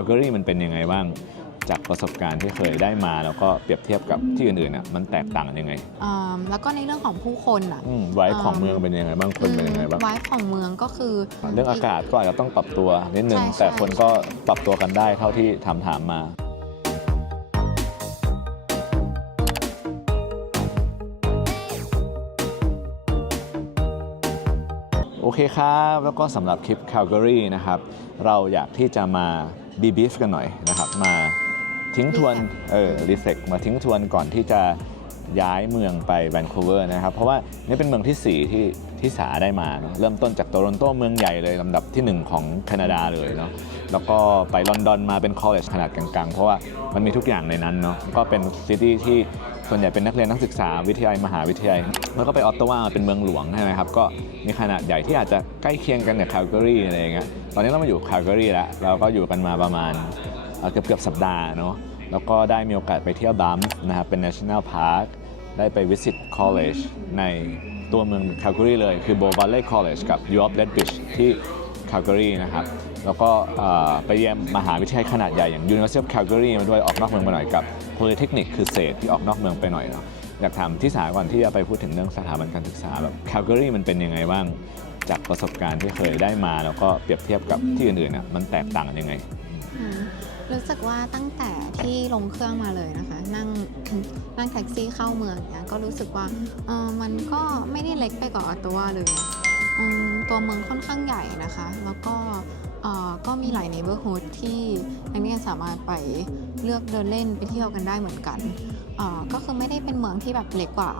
ลก a รีมันเป็นยังไงบ้าง จากประสบการณ์ที่เคยได้มา แล้วก็เปรียบเทียบกับที่อื่นๆน่ะมันแตกต่างกันยังไงอ่าแล้วก็ในเรื่องของผู้คนอะไว้ของเมืองเป็นยังไงบ้างคนเป็นยังไงบ้าง ไว้ของเมืองก็คือ เรื่องอากาศก็อาจจะต้องปรับตัวนิดนึง ใช่ใช่แต่คนก็ปรับตัวกันได้เท่าที่ทำถามมา โอเคครับ แล้วก็สำหรับคลิป Calgary นะครับ เราอยากที่จะมา บีบีฟกันหน่อยนะครับ มาทิ้งทวนเออรีเฟกมาทิ้งทวนก่อนที่จะย้ายเมืองไปแวนคูเวอร์นะครับ เพราะว่านี่เป็นเมืองที่ 4 ที่ที่สาได้มาเนอะเริ่มต้นจากโตรอนโตเมืองใหญ่เลยลำดับที่ 1 ของแคนาดาเลยเนาะแล้วก็ไปลอนดอนมาเป็นคอลเลจขนาดกลางๆ เพราะว่ามันมีทุกอย่างในนั้นเนาะก็เป็นซิตี้ที่ ส่วนใหญ่เป็นนักเรียนนักศึกษาวิทยาลัยมหาวิทยาลัยแล้วก็ไปออตตาวาเป็นเมืองหลวงใช่ไหมครับก็มีขนาดใหญ่ที่อาจจะใกล้เคียงกันกับแคลการีอะไรอย่างเงี้ยตอนนี้เรามาอยู่แคลการีแล้วเราก็อยู่กันมาประมาณเกือบเกือบสัปดาห์เนาะแล้วก็ได้มีโอกาสไปเที่ยวบัมนะครับเป็น National Park ได้ไป visit college ในตัวเมือง Calgary เลยคือ Bow Valley College กับ U of Lethbridge ที่ Calgary นะครับแล้วก็ไปเยี่ยมมหาวิทยาลัยขนาดใหญ่อย่าง University of Calgary มาด้วยออกนอกเมืองไปหน่อยกับ Polytechnic คือเศษที่ออกนอกเมืองไปหน่อยเนาะอยากถามที่สาก่อนที่จะไปพูดถึงเรื่องสถาบันการศึกษาแบบ Calgary มันเป็นยังไงบ้างจากประสบการณ์ที่เคยได้มา แล้วก็เปรียบเทียบกับที่อื่นๆน่ะมันแตกต่างกันยังไง รู้สึกว่าตั้งแต่ที่ลงเครื่องมาเลยนะคะ นั่งนั่งแท็กซี่เข้าเมืองเนี้ยก็รู้สึกว่าเออมันก็ไม่ได้เล็กไปกว่าออตตาวเลยตัวเมืองค่อนข้างใหญ่นะคะ แล้วก็ ก็มีหลายเนเบอร์ o ูดที่นักเรียนสามารถไปเลือกเดินเล่นไปเที่ยวกันได้เหมือนกัน ก็คือไม่ได้เป็นเมืองที่แบบเล็กกว่า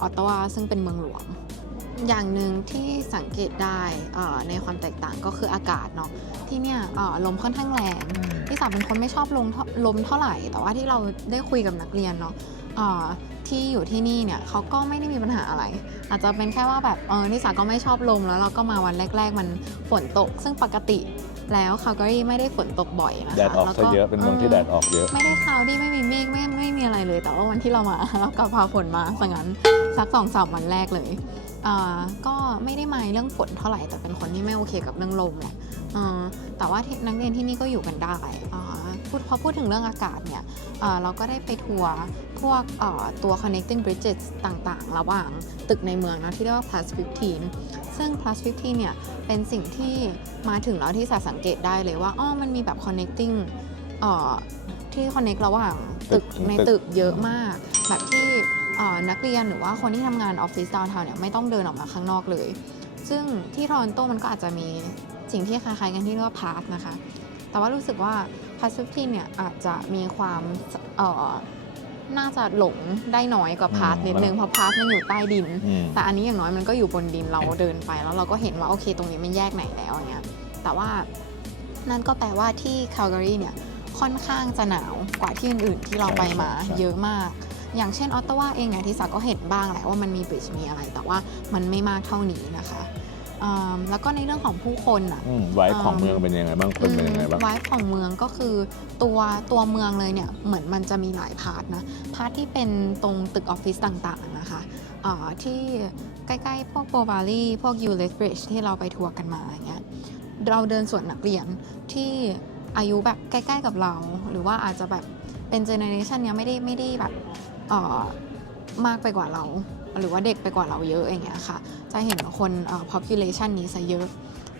ออตตาวาซึ่งเป็นเมืองหลวง อย่างหนึ่งที่สังเกตได้ในความแตกต่างก็คืออากาศเนาะที่เนี่ยลมค่อนข้างแรงที่สาเป็นคนไม่ชอบลมลมเท่าไหร่ แต่ว่าที่เราได้คุยกับนักเรียนเนาะที่อยู่ที่นี่เนี่ยเขาก็ไม่ได้มีปัญหาอะไร อาจจะเป็นแค่ว่าแบบเออนิสาก็ไม่ชอบลมแล้วเราก็มาวันแรก ๆ มันฝนตก ซึ่งปกติ แล้วคาลการีไม่ได้ฝนตกบ่อยนะคะแดดออกแล้วซะเยอะเป็นเมืองที่แดดออกเยอะ ไม่ได้คาวที่ไม่มีเมฆไม่ไม่มีอะไรเลย แต่ว่าวันที่เรามาเราก็พาฝนมาสังั้นสักสองสามวันแรกเลยอ่าก็ไม่ได้มายเรื่องฝนเท่าไหร่แต่เป็นคนที่ไม่โอเคกับเรื่องลมแหละอ่าแต่ว่าที่นักเรียนที่นี่ก็อยู่กันได้อ่า พูดพอพูดถึงเรื่องอากาศเนี่ยเราก็ได้ไปทัวร์พวกตัว connecting bridges ต่างๆ ระหว่างตึกในเมืองนะที่เรียกว่า plus 15 ซึ่ง plus 15เนี่ยเป็นสิ่งที่มาถึงแล้วที่สาสังเกตได้เลยว่าอ้อมันมีแบบ connecting ที่ connect ระหว่างตึกในตึกเยอะมาก แบบที่นักเรียนหรือว่าคนที่ทำงานออฟฟิศดาวน์ทาวน์เนี่ยไม่ต้องเดินออกมาข้างนอกเลย ซึ่งที่ทอรอนโตมันก็อาจจะมีสิ่งที่คล้ายๆกันที่เรียกว่าพาร์คนะคะ แต่ว่ารู้สึกว่า พาซิฟิกเนี่ยอาจจะมีความเอ่อน่าจะหลงได้น้อยกว่าพาร์คอืมนิดนึงเพราะพาร์คมันอยู่ใต้ดิน อืม แต่อันนี้อย่างน้อยมันก็อยู่บนดินเราเดินไป แล้วเราก็เห็นว่าโอเค ตรงนี้มันแยกไหนแล้วอย่างเงี้ยแต่ว่านั่นก็แปลว่าที่คาลการีเนี่ยค่อนข้างจะหนาวกว่าที่อื่นๆที่เราไปมาใช่ใช่ เยอะมาก อย่างเช่นออตตาวาเองเนี่ยที่สาก็เห็นบ้างแหละว่ามันมีบริดจ์มีอะไร แต่ว่ามันไม่มากเท่านี้นะคะ อืมแล้วก็ในเรื่องของผู้คนอะ อืมไว้ของเมืองเป็นยังไงบ้างคนเป็นยังไงบ้าง ไว้ของเมืองก็คือตัวตัวเมืองเลยเนี่ยเหมือนมันจะมีหลายพาร์ทนะพาร์ทที่เป็นตรงตึกออฟฟิศต่างๆนะคะอ่าที่ใกล้ๆพวกโบวารีพวกยูเลสบริดจ์ที่เราไปทัวร์กันมาอย่างเงี้ยเราเดินสวนนักเรียนที่อายุแบบใกล้ๆกับเรา หรือว่าอาจจะแบบเป็นเจเนอเรชันเนี้ยไม่ได้ไม่ได้แบบเอ่อมากไปกว่าเรา หรือว่าเด็กไปกว่าเราเยอะอย่างเงี้ยค่ะ จะเห็นคนเอ่อ population นี้ซะเยอะ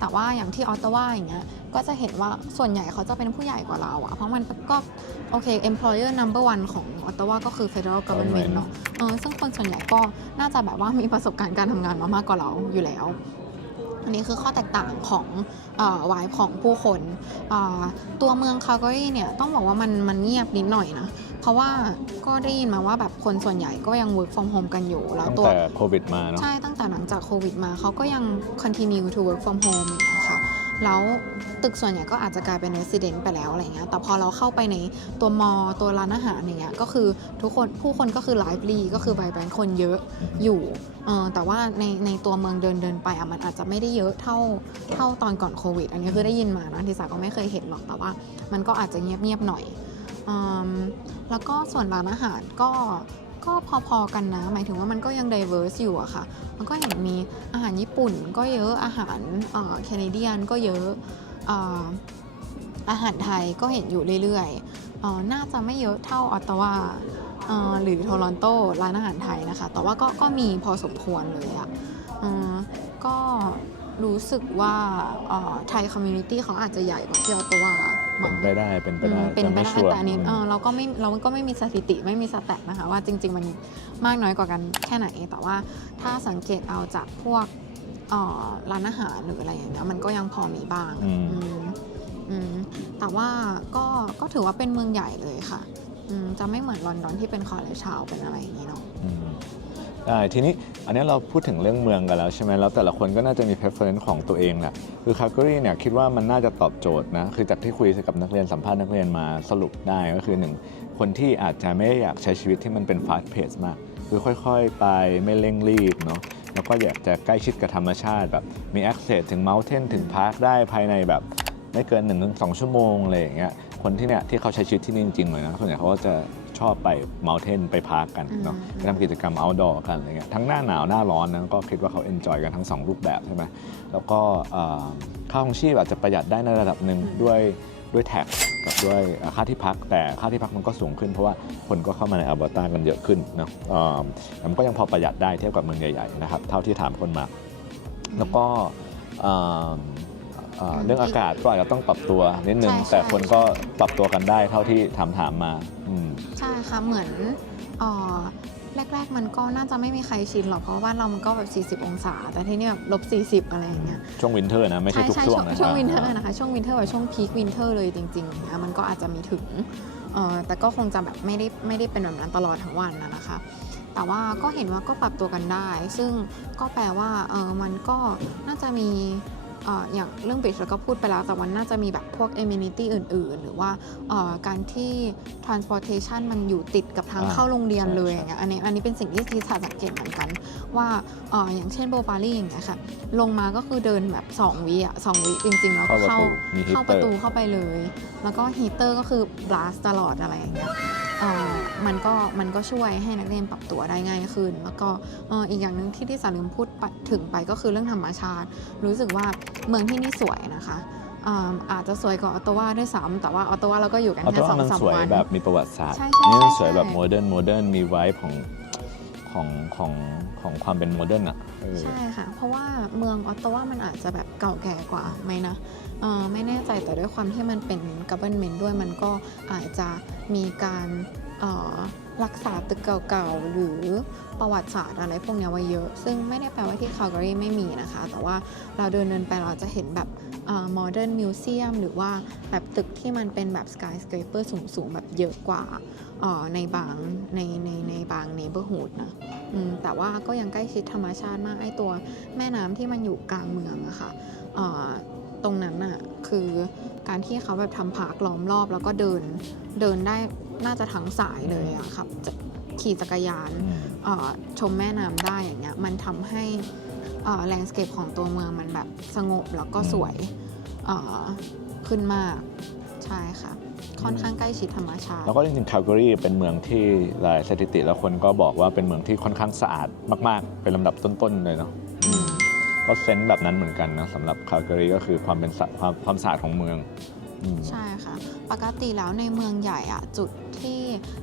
แต่ว่าอย่างที่ออตตาวาอย่างเงี้ยก็จะเห็นว่าส่วนใหญ่เขาจะเป็นผู้ใหญ่กว่าเราอะเพราะมันก็โอเค employer number one ของออตตาวาก็คือ federal government เนาะเออซึ่งคนส่วนใหญ่ก็น่าจะแบบว่ามีประสบการณ์การทำงานมามากกว่าเราอยู่แล้วอันนี้คือข้อแตกต่างของเอ่อวายของผู้คนเอ่อตัวเมืองคาลการีเนี่ยต้องบอกว่ามันมันเงียบนิดหน่อยนะ เพราะว่าก็ได้ยินมาว่าแบบคนส่วนใหญ่ก็ยัง work from home กันอยู่ แล้วตั้งตัวแต่โควิดมาเนาะใช่ตั้งแต่หลังจากโควิดมาเขาก็ยัง continue to work from home อย่างเงี้ยค่ะแล้วตึกส่วนใหญ่ก็อาจจะกลายเป็น resident ไปแล้วอะไรเงี้ยแต่พอเราเข้าไปในตัวมอตัวร้านอาหารอย่างเงี้ยก็คือทุกคนผู้คนก็คือ lively ก็คือ vibrant คนเยอะอยู่เออแต่ว่าในในตัวเมืองเดินเดินไปอะมันอาจจะไม่ได้เยอะเท่าเท่าตอนก่อนโควิด อันนี้คือได้ยินมานะที่สาก็ไม่เคยเห็นหรอกแต่ว่า มันก็อาจจะเงียบเงียบๆหน่อยอืม แล้วก็ส่วนร้านอาหารก็ก็พอๆกันนะ หมายถึงว่ามันก็ยัง diverse อยู่อะค่ะ มันก็เห็นมีอาหารญี่ปุ่นก็เยอะอาหารแคนาเดียนก็เยอะออาหารไทยก็เห็นอยู่เรื่อยๆน่าจะไม่เยอะเท่าออตตาวาเอ่อหรือโทรอนโตร้านอาหารไทยนะคะ แต่ว่าก็ก็มีพอสมควรเลยอะก็รู้สึกว่าไทยคอมมูนิตี้เขาอาจจะใหญ่กว่าที่ออตตาวา เป็นไปได้เป็นไปอืได้มเป็นไปม่ได้ชัวร์แต่อันนี้อืมเออเราก็ไม่เราก็ไม่มีสถิติไม่มีสแตทนะคะว่าจริง ๆ มันมากน้อยกว่ากันแค่ไหน แต่ว่าถ้าสังเกตเอาจากพวกเอ่อร้านอาหารหรืออะไรอย่างเงี้ยมันก็ยังพอมีบ้างอืมอืมอืมแต่ว่าก็ก็ถือว่าเป็นเมืองใหญ่เลยค่ะอืมจะไม่เหมือนลอนดอนที่เป็นคอเลจชาวเป็นอะไรอย่างนี้เนาะอืม ได้ทีนี้อันนี้เราพูดถึงเรื่องเมืองกันแล้วใช่ไหมแล้วแต่ละคนก็น่าจะมี preference ของตัวเองแหละคือคา l ก a r y เนี่ยคิดว่ามันน่าจะตอบโจทย์นะคือจากที่คุยกับนักเรียนสัมภาษณ์นักเรียนมาสรุปได้ก็คือหนึ่งคนที่อาจจะไม่อยากใช้ชีวิตที่มันเป็น fast pace มาก คือค่อยๆ ไปไม่เร่งรีบเนาะแล้วก็อยากจะใกล้ชิดกับธรรมชาติแบบมี access ถึง mountain ถึง park ได้ภายในแบบ ไม่เกิน1นถึงสชั่วโมงอะไรอย่างเงี้ยคนที่เนี่ยที่เขาใช้ชีวิตที่นี่จริงๆเลยนะส่วนใหญ่เขาก็จะชอบไป mountain ไปพาร์กกันเนาะอืมไปทำกิจกรรม outdoor กันอะไรเงี้ยทั้งหน้าหนาวหน้าร้อนนะก็คิดว่าเขา enjoy กันทั้งสองรูปแบบใช่ไหมแล้วก็เอ่อค่าของชีพอาจจะประหยัดได้ในระดับหนึ่งด้วยด้วยแท็กกับด้วยเอ่อค่าที่พักแต่ค่าที่พักมันก็สูงขึ้นเพราะว่าคนก็เข้ามาในอัลเบอร์ตากันเยอะขึ้นเนาะเอ่อแต่มันก็ยังพอประหยัดได้เทียบกับเมืองใหญ่ๆนะครับเท่าที่ถามคนมา แล้วก็เอ่อเอ่อเรื่องอากาศก็อาจจะต้องปรับตัวนิดนึง ใช่ใช่ แต่คนก็ปรับตัวกันได้เท่าที่ถามถามๆมาอืม ใช่ค่ะ เหมือนเอ่อแรก ๆ มันก็น่าจะไม่มีใครชินหรอก เพราะว่าบ้านเรามันก็แบบ40 องศา แต่ที่นี่แบบลบ40 อะไรอย่างเงี้ย ช่วงวินเทอร์นะ ไม่ใช่ทุกใช่ช่วงช่วงนะช่วงวินเทออ่าร์นะคะ ช่วงวินเทอร์แบบช่วงพีควินเทอร์เลยจริงๆนะมันก็อาจจะมีถึงเอ่อแต่ก็คงจะแบบไม่ได้ไม่ได้เป็นแบบนั้นตลอดทั้งวันนะนะคะ แต่ว่าก็เห็นว่าก็ปรับตัวกันได้ ซึ่งก็แปลว่าเออมันก็น่าจะมีเอ่ออย่างเรื่อง bridge เราก็พูดไปแล้ว แต่มันน่าจะมีแบบพวก amenity อื่น ๆ หรือว่าเอ่อการที่ transportation มันอยู่ติดกับทางอ่าเข้าโรงเรียนใช่เลยใช่อย่างเงี้ยอันนี้อันนี้เป็นสิ่งที่ทีสาสังเกตเหมือนกัน ว่าเอ่ออย่างเช่นโบปารีอย่างเงี้ยค่ะลงมาก็คือเดินแบบ 2 วิอะสองวิจริง ๆ แล้วก็เข้าประเข้าตูมีฮีเข้าเตปอระร์ตูเข้าไปเลย แล้วก็ฮีเตอร์ก็คือบลัสตลอดอะไรอย่างเงี้ยเอ่อ มันก็มันก็ช่วยให้นักเรียนปรับตัวได้ง่ายขึ้น แล้วก็เอ่ออีกอย่างหนึ่งที่ที่สาลืมพูดไปถึงไปก็คือเรื่องธรรมชาติ รู้สึกว่าเมืองที่นี่สวยนะคะอ่าอาจจะสวยกว่าออตโตวาด้วยซ้ำแต่ว่าออตโตวาเราก็อยู่กันเอาแค่แต่สอว่างมันสามสวยวันแบบมีประวัติศาสตร์ใช่ใช่นี่มันใช่สวยแบบใช่โมเดิร์นโมเดิร์นมีไวท์ของของของของความเป็นโมเดิร์นอะเออ ใช่ค่ะ เพราะว่าเมืองออตโตวามันอาจจะแบบเก่าแก่กว่าไหมนะไม่แน่ใจแต่ด้วยความที่มันเป็น government ด้วยมันก็อาจจะมีการรักษาตึกเก่าๆ หรือประวัติศาสตร์อะไรพวกนี้ไว้เยอะ ซึ่งไม่ได้แปลว่าที่ Calgary ไม่มีนะคะ แต่ว่าเราเดินเดินไปเราจะเห็นแบบโมเดิร์นมิวเซียมหรือว่าแบบตึกที่มันเป็นแบบ skyscraper สูงๆ แบบเยอะกว่าในบางในในในบาง neighborhood นะแต่ว่าก็ยังใกล้ชิดธรรมชาติมากไอตัวแม่น้ำที่มันอยู่กลางเมืองอะค่ะเอ่อตรงนั้นอะคือ การที่เขาแบบทำพาร์คล้อมรอบ แล้วก็เดินเดินได้น่าจะทั้งสายเลยอะครับจะขี่จักรยานอืมเอ่อชมแม่น้ำได้อย่างเงี้ยมันทำให้แลนด์สเคปของตัวเมืองมันแบบสงบแล้วก็สวยเอ่อขึ้นมากใช่ค่ะค่อนข้างใกล้ชิดธรรมชาติ แล้วก็จริงๆคา l ก a r y เป็นเมืองที่หลายสถิติแล้วคนก็บอกว่าเป็นเมืองที่ค่อนข้างสะอาดมาก ๆ เป็นลำดับต้น ๆ เลยเนาะอืม ก็เซนส์แบบนั้นเหมือนกันนะสำหรับคา l ก a r y ก็คือความเป็นสะความความสะอาดของเมืองอืม ใช่ค่ะ ปกติแล้วในเมืองใหญ่อะจุดที่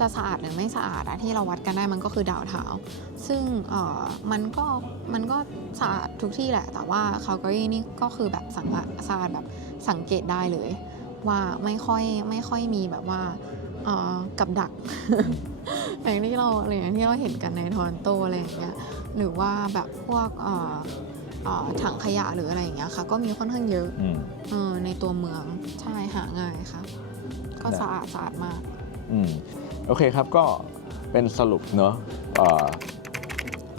จะสะอาดหรือไม่สะอาดอะที่เราวัดกันได้มันก็คือดาวเทาซึ่งเอ่อมันก็มันก็สะอาดทุกที่แหละ แต่ว่าคาลการีนี่ก็คือแบบสังเกตสะอาดแบบสังเกตได้เลย ว่าไม่ค่อยไม่ค่อยมีแบบว่าเอ่อกับดัก อย่างที่เราอะไรอย่างที่เราเห็นกันในทอรอนโตอะไรอย่างเงี้ยหรือว่าแบบพวกเอ่อ ถังขยะหรืออะไรอย่างเงี้ยค่ะ ก็มีค่อนข้างเยอะอืม เออในตัวเมืองใช่หาง่ายค่ะ ก็ได้ สะอาดสะอาดมาก อืมโอเคครับก็เป็นสรุปเนอะเอ่อ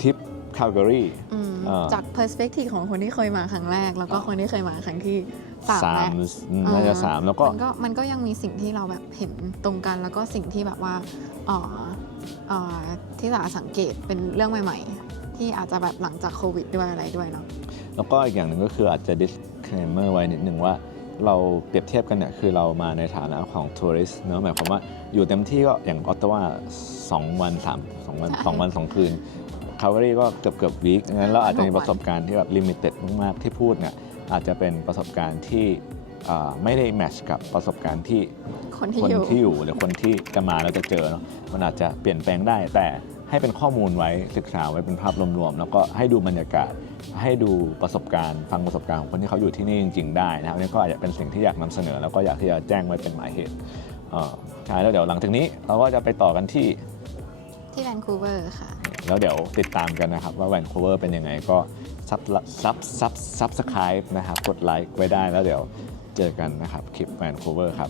ทริปคา l ก a r y อืมอ่า จาก perspective ของคนที่เคยมาครั้งแรก แล้วก็คนที่เคยมาครั้งที่สามสาแล้วมอืมน่าจะสามแล้วก็ มันก็มันก็ยังมีสิ่งที่เราแบบเห็นตรงกัน แล้วก็สิ่งที่แบบว่าเอ่อเอ่อที่สาสังเกตเป็นเรื่องใหม่ๆ ที่อาจจะแบบหลังจากโควิดด้วยอะไรด้วยเนาะแล้วก็อีกอย่างหนึ่งก็คืออาจจะ disclaimer ไว้นิดหนึ่งว่าเราเปรียบเทียบกันเนี่ยคือเรามาในฐานะของทัวริสต์เนอะหมายความว่าอยู่เต็มที่ก็อย่างออตตาวาสองวันสามสองวันใช่สองวันสองคืนคา l ก a r y ก็เกือบเกือบวีคงั้นเราอาจจะมีหกวันประสบการณ์ที่แบบลิมิเต็ดมากๆที่พูดเนี่ยอาจจะเป็นประสบการณ์ที่อ่าไม่ได้แมทช์กับประสบการณ์ที่คนที่คนอยู่ที่อยู่หรือคนที่จะมาแล้วจะเจอเนาะมันอาจจะเปลี่ยนแปลงได้แต่ ให้เป็นข้อมูลไว้ศึกษาไว้เป็นภาพรวมๆแล้วก็ให้ดูบรรยากาศ ให้ดูประสบการณ์ฟังประสบการณ์ของคนที่เขาอยู่ที่นี่จริงๆได้นะครับอันนี่ก็อาจจะเป็นสิ่งที่อยากนำเสนอ แล้วก็อยากที่จะแจ้งไว้เป็นหมายเหตุเอ่อใช่แล้วเดี๋ยวหลังจากนี้เราก็จะไปต่อกันที่ที่แวนคูเวอร์ค่ะ แล้วเดี๋ยวติดตามกันนะครับ ว่าแวนคูเวอร์เป็นยังไงก็ซับซับซับซับสไครป์นะครับกดไลค์ไว้ได้แล้วเดี๋ยวเจอกันนะครับคลิปแวนคูเวอร์ครับ